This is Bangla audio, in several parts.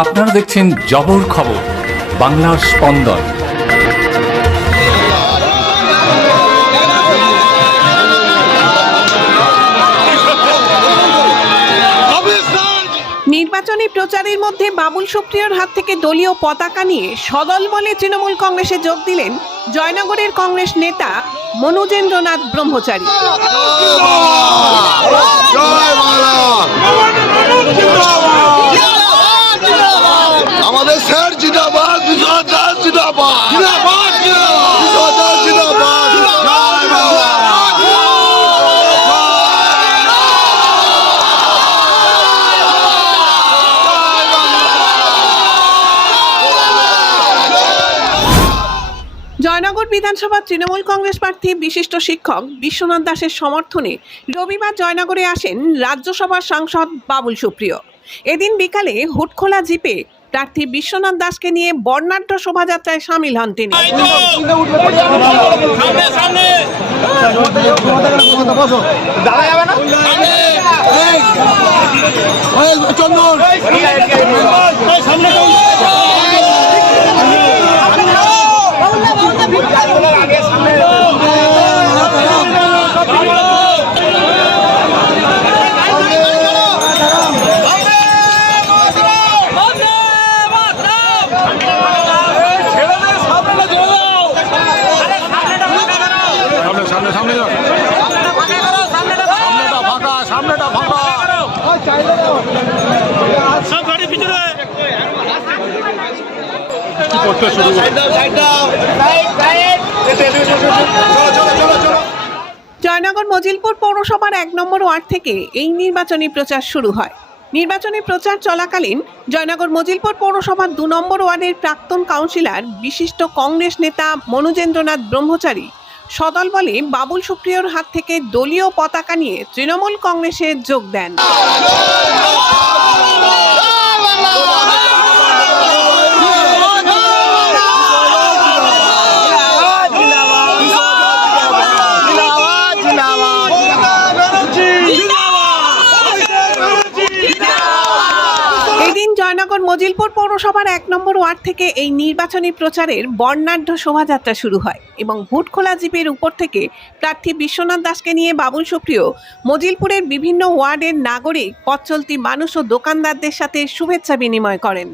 আপনারা দেখছেন জবর খবর, বাংলার স্পন্দন। নির্বাচনী প্রচারের মধ্যে বাবুল সুপ্রিয়র হাত থেকে দলীয় পতাকা নিয়ে সদল বলে তৃণমূল কংগ্রেসে যোগ দিলেন জয়নগরের কংগ্রেস নেতা মনুজেন্দ্রনাথ ব্রহ্মচারী। আমাদের স্যার জিন্দাবাদ, বিশ্বনাথ জিন্দাবাদ, জিন্দাবাদ, বিশ্বনাথ জিন্দাবাদ। জয়নগর বিধানসভার তৃণমূল কংগ্রেস প্রার্থী বিশিষ্ট শিক্ষক বিশ্বনাথ দাসের সমর্থনে রবিবার জয়নগরে আসেন রাজ্যসভার সাংসদ বাবুল সুপ্রিয়। এদিন বিকালে হুটখোলা জিপে প্রার্থী বিশ্বনাথ দাসকে নিয়ে বর্ণাঢ্য শোভাযাত্রায় সামিল হন তিনি। জয়নগর মজিলপুর পৌরসভার ১ নম্বর ওয়ার্ড থেকে এই নির্বাচনী প্রচার শুরু হয়। নির্বাচনী প্রচার চলাকালীন জয়নগর মজিলপুর পৌরসভার ২ নম্বর ওয়ার্ডের প্রাক্তন কাউন্সিলর বিশিষ্ট কংগ্রেস নেতা মনুজেন্দ্রনাথ ব্রহ্মচারী সদল বলে বাবুল সুপ্রিয়র হাত থেকে দলীয় পতাকা নিয়ে তৃণমূল কংগ্রেসে যোগ দেন। জয়নগর মজিলপুর পৌরসভার ১ নম্বর ওয়ার্ড থেকে এই নির্বাচনী প্রচারের বর্ণাঢ্য শোভাযাত্রা শুরু হয় এবং হুটখোলা জিপের উপর থেকে প্রার্থী বিশ্বনাথ দাসকে নিয়ে বাবুল সুপ্রিয় মজিলপুরের বিভিন্ন ওয়ার্ডের নাগরিক, পথ চলতি মানুষ ও দোকানদারদের সাথে শুভেচ্ছা বিনিময় করেন।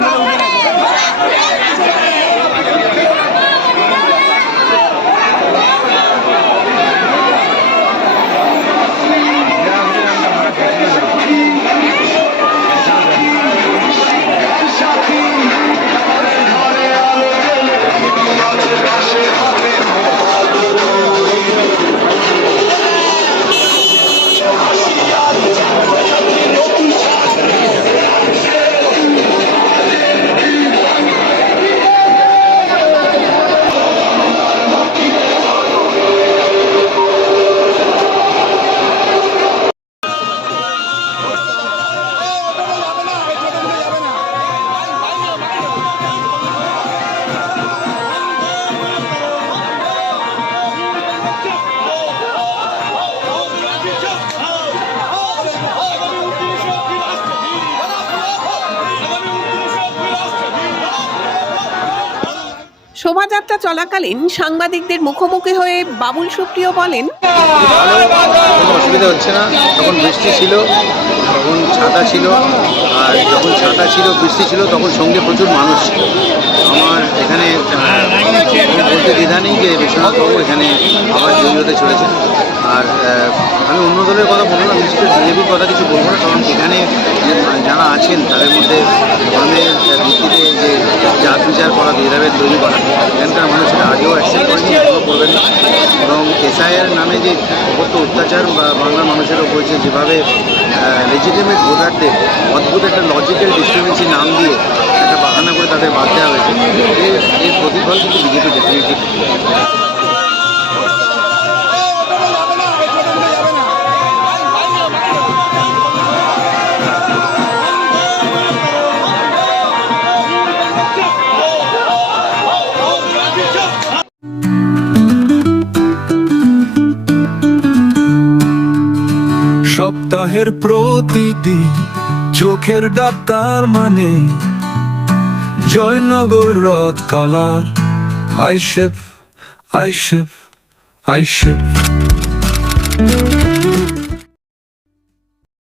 শোভাযাত্রা চলাকালীন সাংবাদিকদের মুখোমুখি হয়ে বাবুল সুপ্রিয় বলেন, কোনো অসুবিধা হচ্ছে না। যখন বৃষ্টি ছিল তখন ছাতা ছিল, আর যখন ছাতা ছিল বৃষ্টি ছিল তখন সঙ্গে প্রচুর মানুষ ছিল। আমার এখানে বলতে দ্বিধা নেই যে বিশ্বনাথবাবু এখানে আবার জয়ী হতে চলেছেন। আর আমি অন্য দলের কথা বলবো না, বিশেষ করে বিজেপির কথা কিছু বলবো না, কারণ এখানে যারা আছেন তাদের মধ্যে ধর্মের ভিত্তিতে যে জাত বিচার করা, ভেদাভেদ তৈরি করা, এখানকার মানুষ সেটা আগেও অ্যাকসেপ্ট করেনি, এখনও করবেন না। এবং এসআইআর নামে যে কত অত্যাচার বা বাংলার মানুষের ওপর যেভাবে লেজিটিমেট ভোটারদের অদ্ভুত একটা লজিক্যাল ডিসক্রিমিনেন্সি নাম দিয়ে একটা বাহানা করে তাদের বাদ দেওয়া হয়েছে, এর প্রতিফল কিন্তু বিজেপি ডেফিনেটলি। সপ্তাহের প্রতিদিন চোখের ডাক্তার মানে জয়নগর রথ কালার আইসেফ আইসেফ আইসেফ